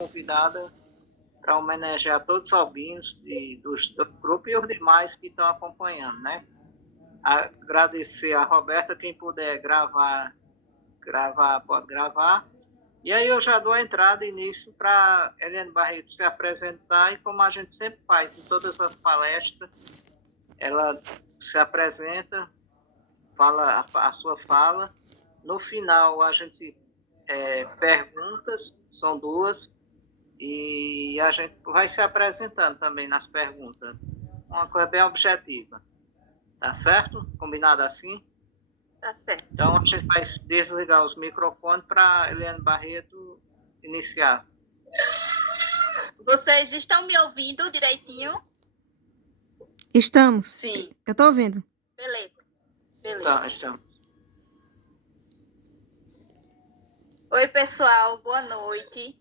convidada para homenagear todos os albinos do grupo e os demais que estão acompanhando, né? Agradecer a Roberta, quem puder gravar, pode gravar. E aí eu já dou a entrada e início para Eliane Barreto se apresentar, e como a gente sempre faz em todas as palestras, ela se apresenta, fala a sua fala. No final, a gente perguntas, são duas, e a gente vai se apresentando também nas perguntas. Uma coisa bem objetiva. Tá certo? Combinado assim? Tá certo. Então, a gente vai desligar os microfones para Eliane Barreto iniciar. Vocês estão me ouvindo direitinho? Estamos. Sim. Eu estou ouvindo. Beleza. Tá, estamos. Oi, pessoal. Boa noite.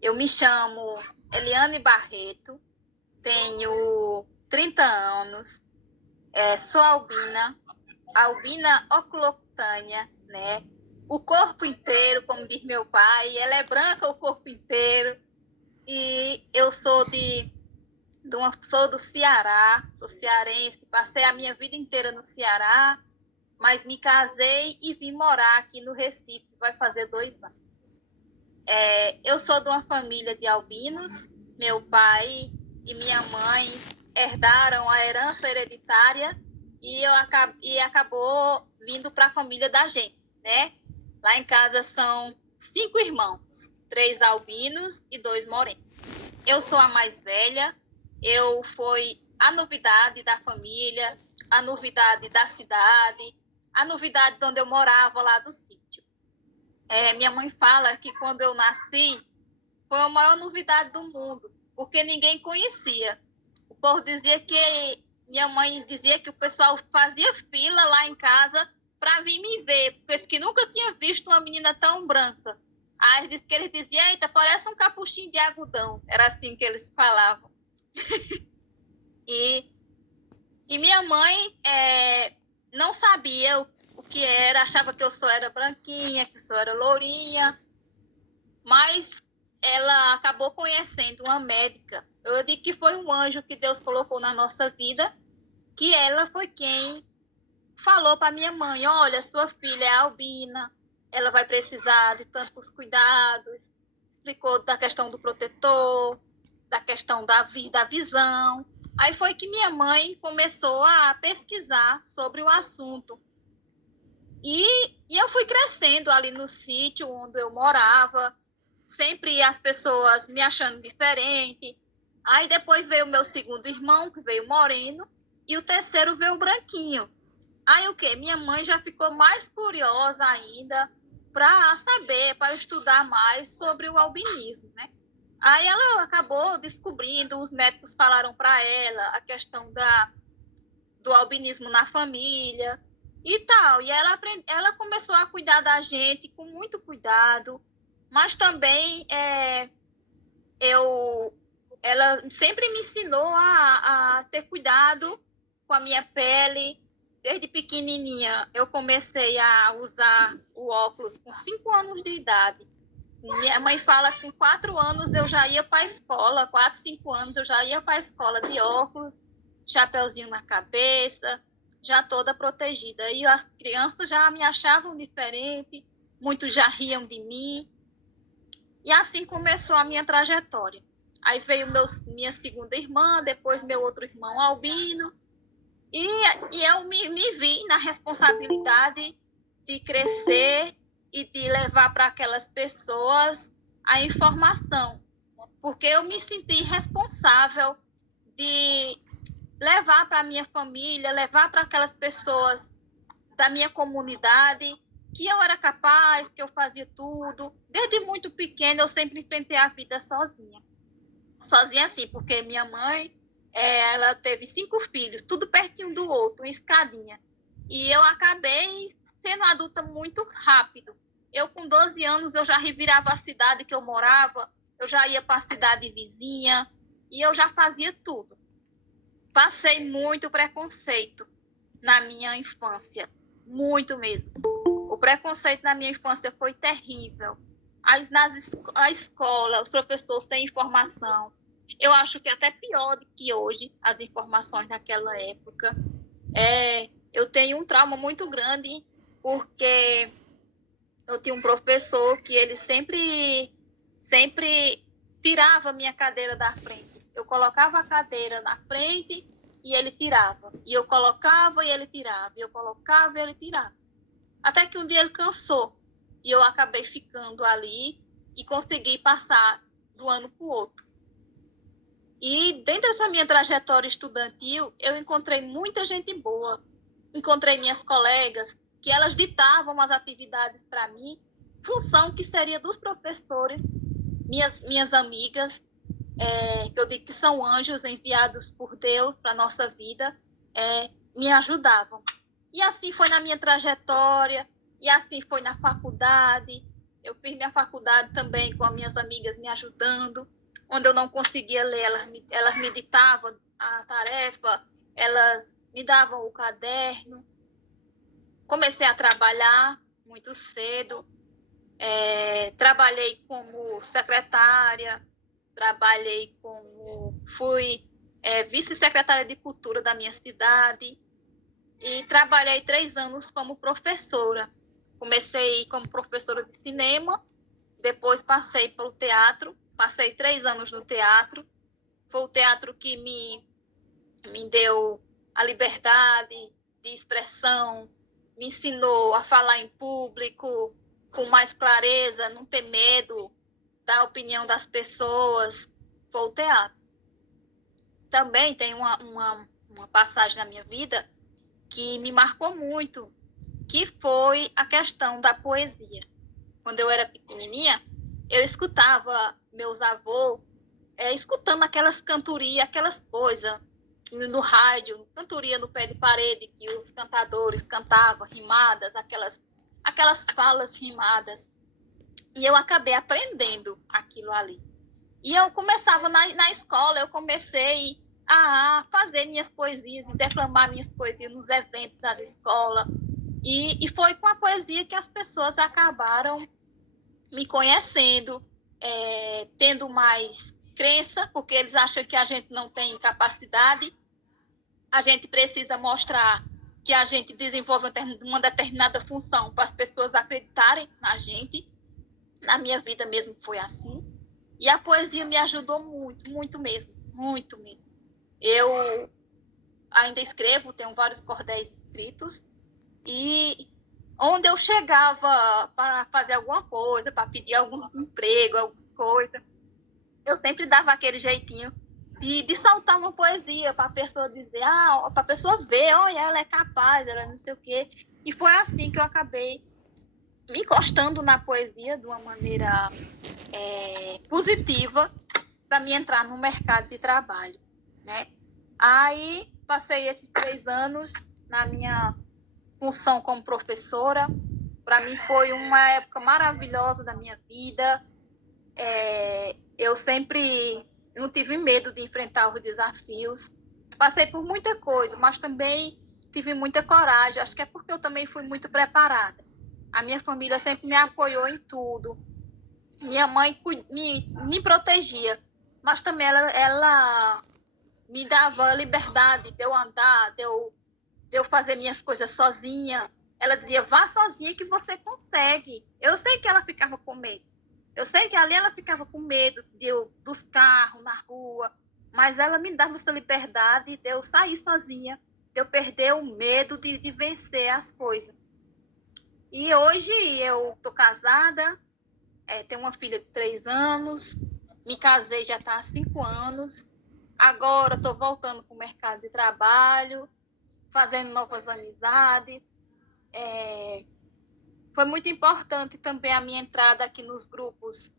Eu me chamo Eliane Barreto, tenho 30 anos, sou albina oculocutânea, né? O corpo inteiro, como diz meu pai, ela é branca o corpo inteiro. E eu sou sou do Ceará, sou cearense, passei a minha vida inteira no Ceará, mas me casei e vim morar aqui no Recife, vai fazer 2 anos. Eu sou de uma família de albinos, meu pai e minha mãe herdaram a herança hereditária e acabou vindo para a família da gente, né? Lá em casa são 5 irmãos, 3 albinos e 2 morenos. Eu sou a mais velha, eu fui a novidade da família, a novidade da cidade, a novidade de onde eu morava lá do sítio. Minha mãe fala que quando eu nasci, foi a maior novidade do mundo, porque ninguém conhecia. O povo dizia que, minha mãe dizia que o pessoal fazia fila lá em casa para vir me ver, porque que nunca tinha visto uma menina tão branca. Aí eles diziam, eita, parece um capuchinho de algodão. Era assim que eles falavam. E minha mãe não sabia o que era, achava que eu só era branquinha, que eu só era lourinha, mas ela acabou conhecendo uma médica. Eu digo que foi um anjo que Deus colocou na nossa vida, que ela foi quem falou para minha mãe, olha, sua filha é albina, ela vai precisar de tantos cuidados, explicou da questão do protetor, da questão da visão. Aí foi que minha mãe começou a pesquisar sobre o assunto. E eu fui crescendo ali no sítio onde eu morava, sempre as pessoas me achando diferente. Aí depois veio o meu segundo irmão, que veio moreno, e o terceiro veio branquinho. Aí o quê? Minha mãe já ficou mais curiosa ainda para saber, para estudar mais sobre o albinismo, né? Aí ela acabou descobrindo, os médicos falaram para ela a questão do albinismo na família e tal. E ela começou a cuidar da gente com muito cuidado, mas também ela sempre me ensinou a ter cuidado com a minha pele. Desde pequenininha, eu comecei a usar o óculos com 5 anos de idade. Minha mãe fala que com 4 anos eu já ia para a escola, 4, 5 anos eu já ia para a escola de óculos, chapeuzinho na cabeça, já toda protegida. E as crianças já me achavam diferente, muitos já riam de mim. E assim começou a minha trajetória. Aí veio minha segunda irmã, depois meu outro irmão albino. E eu me vi na responsabilidade de crescer e de levar para aquelas pessoas a informação, porque eu me senti responsável de levar para a minha família, levar para aquelas pessoas da minha comunidade que eu era capaz, que eu fazia tudo. Desde muito pequena eu sempre enfrentei a vida sozinha. Sozinha assim, porque minha mãe ela teve 5 filhos, tudo pertinho do outro, uma escadinha. E eu acabei sendo adulta muito rápido. Eu, com 12 anos, eu já revirava a cidade que eu morava, eu já ia para a cidade vizinha, e eu já fazia tudo. Passei muito preconceito na minha infância, muito mesmo. O preconceito na minha infância foi terrível. A escola, os professores sem informação. Eu acho que é até pior do que hoje, as informações naquela época. Eu tenho um trauma muito grande, porque eu tinha um professor que ele sempre tirava a minha cadeira da frente. Eu colocava a cadeira na frente e ele tirava. E eu colocava e ele tirava. E eu colocava e ele tirava. Até que um dia ele cansou. E eu acabei ficando ali e consegui passar do ano para o outro. E dentro dessa minha trajetória estudantil, eu encontrei muita gente boa. Encontrei minhas colegas, que elas ditavam as atividades para mim, função que seria dos professores, minhas amigas, que eu digo que são anjos enviados por Deus para a nossa vida, me ajudavam. E assim foi na minha trajetória, e assim foi na faculdade. Eu fiz minha faculdade também com as minhas amigas me ajudando. Onde eu não conseguia ler, elas me ditavam a tarefa, elas me davam o caderno. Comecei a trabalhar muito cedo. Trabalhei como secretária, fui vice-secretária de cultura da minha cidade e trabalhei 3 anos como professora. Comecei como professora de cinema, depois passei para o teatro, passei 3 anos no teatro. Foi o teatro que me deu a liberdade de expressão, me ensinou a falar em público com mais clareza, não ter medo da opinião das pessoas. Foi o teatro. Também tem uma passagem na minha vida que me marcou muito, que foi a questão da poesia. Quando eu era pequenininha, eu escutava meus avós escutando aquelas cantorias, aquelas coisas no rádio, cantoria no pé de parede, que os cantadores cantavam rimadas, aquelas falas rimadas. E eu acabei aprendendo aquilo ali. E eu começava na escola, eu comecei a fazer minhas poesias e declamar minhas poesias nos eventos das escolas. E foi com a poesia que as pessoas acabaram me conhecendo, tendo mais crença, porque eles acham que a gente não tem capacidade. A gente precisa mostrar que a gente desenvolve uma determinada função para as pessoas acreditarem na gente. Na minha vida mesmo foi assim. E a poesia me ajudou muito, muito mesmo, muito mesmo. Eu ainda escrevo, tenho vários cordéis escritos, e onde eu chegava para fazer alguma coisa, para pedir algum emprego, alguma coisa, eu sempre dava aquele jeitinho de soltar uma poesia para a pessoa dizer, para a pessoa ver, olha, ela é capaz, ela não sei o quê. E foi assim que eu acabei me encostando na poesia de uma maneira positiva para me entrar no mercado de trabalho, né? Aí passei esses 3 anos na minha função como professora. Para mim foi uma época maravilhosa da minha vida. Eu sempre não tive medo de enfrentar os desafios. Passei por muita coisa, mas também tive muita coragem. Acho que é porque eu também fui muito preparada. A minha família sempre me apoiou em tudo. Minha mãe me protegia, mas também ela me dava liberdade de eu andar, de eu fazer minhas coisas sozinha. Ela dizia, vá sozinha que você consegue. Eu sei que ela ficava com medo. Eu sei que ali ela ficava com medo dos carros na rua, mas ela me dava essa liberdade de eu sair sozinha, de eu perder o medo de vencer as coisas. E hoje eu estou casada, tenho uma filha de 3 anos, me casei já está há 5 anos, agora estou voltando para o mercado de trabalho, fazendo novas amizades. Foi muito importante também a minha entrada aqui nos grupos,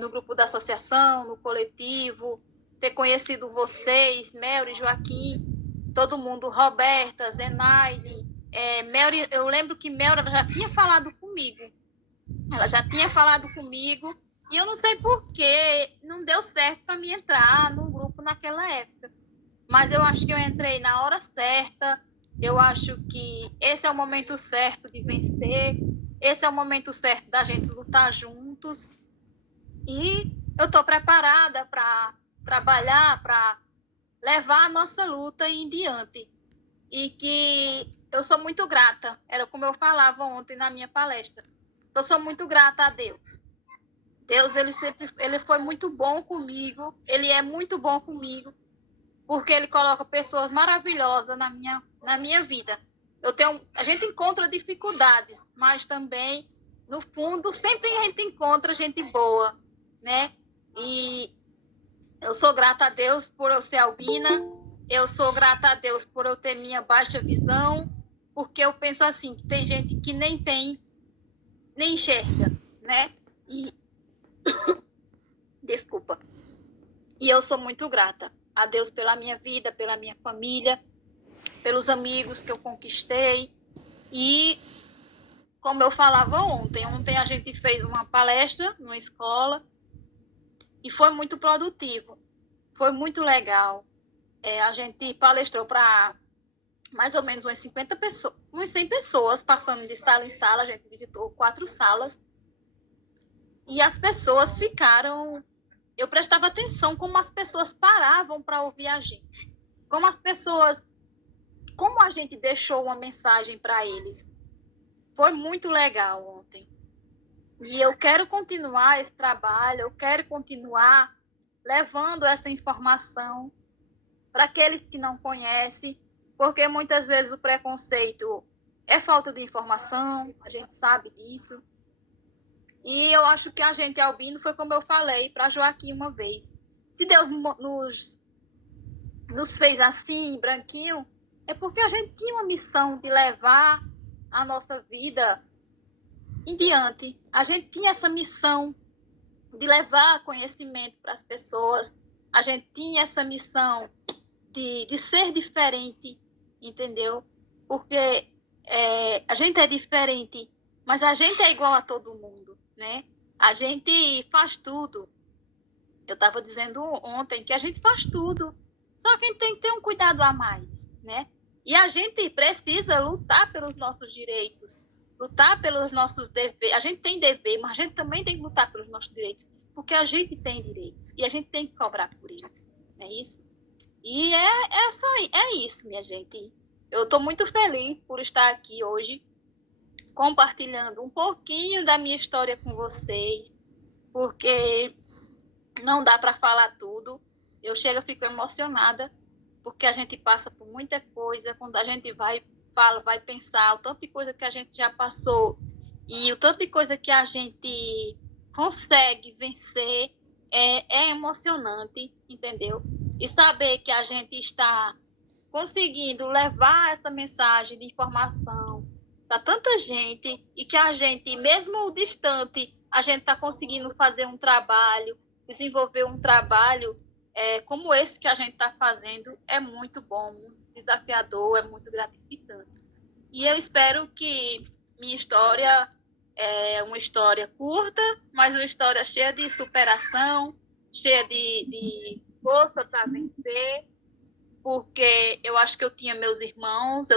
no grupo da associação, no coletivo, ter conhecido vocês, Melry, Joaquim, todo mundo, Roberta, Zenaide, Melry, eu lembro que Melry já tinha falado comigo. Ela já tinha falado comigo e eu não sei por que não deu certo para mim entrar num grupo naquela época. Mas eu acho que eu entrei na hora certa. Eu acho que esse é o momento certo de vencer. Esse é o momento certo da gente lutar junto. juntos e eu estou preparada para trabalhar, para levar a nossa luta em diante. E que eu sou muito grata, era como eu falava ontem na minha palestra, eu sou muito grata a Deus. Deus, ele foi muito bom comigo, ele é muito bom comigo, porque ele coloca pessoas maravilhosas na minha vida. A gente encontra dificuldades, mas também, no fundo, sempre a gente encontra gente boa, né? E eu sou grata a Deus por eu ser albina, eu sou grata a Deus por eu ter minha baixa visão, porque eu penso assim, que tem gente que nem enxerga, né? E desculpa. E eu sou muito grata a Deus pela minha vida, pela minha família, pelos amigos que eu conquistei. E, como eu falava ontem a gente fez uma palestra numa escola e foi muito produtivo, foi muito legal. A gente palestrou para mais ou menos umas 50 pessoas, umas 100 pessoas, passando de sala em sala, a gente visitou 4 salas. E as pessoas ficaram... Eu prestava atenção como as pessoas paravam para ouvir a gente. Como a gente deixou uma mensagem para eles. Foi muito legal ontem. E eu quero continuar esse trabalho, eu quero continuar levando essa informação para aqueles que não conhecem, porque muitas vezes o preconceito é falta de informação, a gente sabe disso. E eu acho que a gente albino foi como eu falei para Joaquim uma vez. Se Deus nos fez assim, branquinho, é porque a gente tinha uma missão de levar a nossa vida em diante. A gente tinha essa missão de levar conhecimento para as pessoas. A gente tinha essa missão de ser diferente, entendeu? Porque a gente é diferente, mas a gente é igual a todo mundo, né? A gente faz tudo. Eu estava dizendo ontem que a gente faz tudo, só que a gente tem que ter um cuidado a mais, né? E a gente precisa lutar pelos nossos direitos, lutar pelos nossos deveres. A gente tem dever, mas a gente também tem que lutar pelos nossos direitos, porque a gente tem direitos e a gente tem que cobrar por eles, não é isso? E é isso, minha gente. Eu estou muito feliz por estar aqui hoje, compartilhando um pouquinho da minha história com vocês, porque não dá para falar tudo. Eu chego e fico emocionada, porque a gente passa por muita coisa. Quando a gente vai pensar o tanto de coisa que a gente já passou e o tanto de coisa que a gente consegue vencer, é emocionante, entendeu? E saber que a gente está conseguindo levar essa mensagem de informação para tanta gente e que a gente, mesmo distante, a gente está conseguindo fazer um trabalho, desenvolver um trabalho como esse que a gente está fazendo, é muito bom, muito desafiador, é muito gratificante. E eu espero que minha história é uma história curta, mas uma história cheia de superação, cheia de força para vencer, porque eu acho que eu tenho meus irmãos,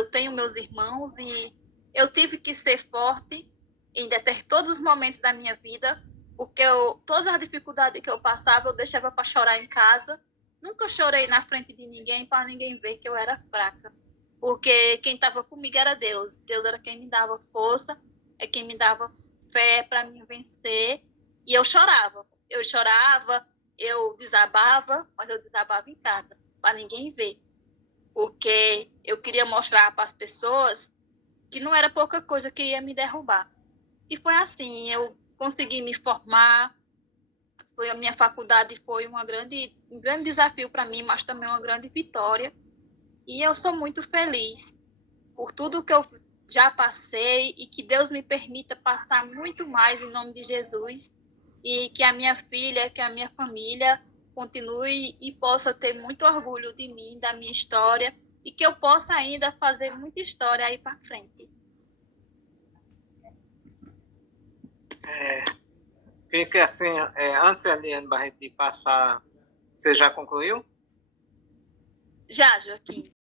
e eu tive que ser forte em todos os momentos da minha vida, porque todas as dificuldades que eu passava, eu deixava para chorar em casa. Nunca chorei na frente de ninguém, para ninguém ver que eu era fraca, porque quem estava comigo era Deus. Deus era quem me dava força, é quem me dava fé para me vencer. E eu chorava, eu desabava, mas eu desabava em casa, para ninguém ver, porque eu queria mostrar para as pessoas que não era pouca coisa que ia me derrubar. E foi assim, eu consegui me formar. A minha faculdade foi um grande desafio para mim, mas também uma grande vitória. E eu sou muito feliz por tudo que eu já passei e que Deus me permita passar muito mais em nome de Jesus, e que a minha filha, que a minha família continue e possa ter muito orgulho de mim, da minha história, e que eu possa ainda fazer muita história aí para frente. Fica assim, antes, Eliane, para a gente passar, você já concluiu? Já, Joaquim.